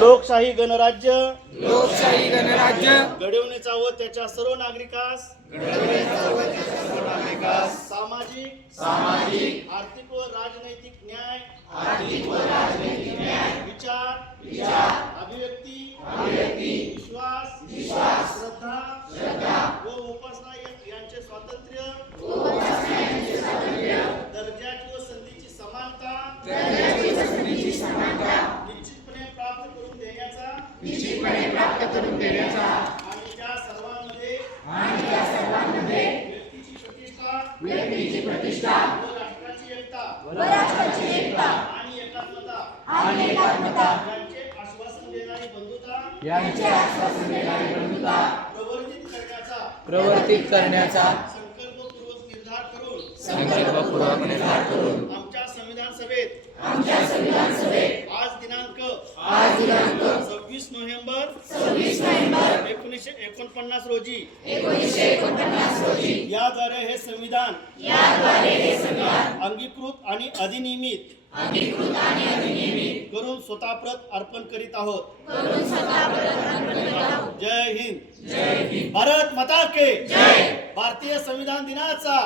लोकशाही गणराज्य घडविण्याचा व त्याच्या सर्व नागरिकास सामाजिक आर्थिक व राजनैतिक न्याय विचार अभिव्यक्ती विश्वास श्रद्धा व उपासना यांचे स्वातंत्र्य दर्जाची व संधीची समानता निश्चितपणे प्राप्त करून देण्याचा आणि त्या सर्वांमध्ये व्यक्तीची प्रतिष्ठा व राष्ट्राची एकता आणि एकात्मता यांचे आश्वासन देणारी बंधुता प्रवर्तित करण्याचा संकल्पपूर्वक निर्धार करून आमच्या संविधान सभेत आज दिनांक 26 नोव्हेंबर 1949 रोजी याद्वारे हे संविधान अंगीकृत आणि अधिनियमित करून स्वतःप्रत अर्पण करीत आहोत. जय हिंद. भारत माता के भारतीय संविधान दिनाचा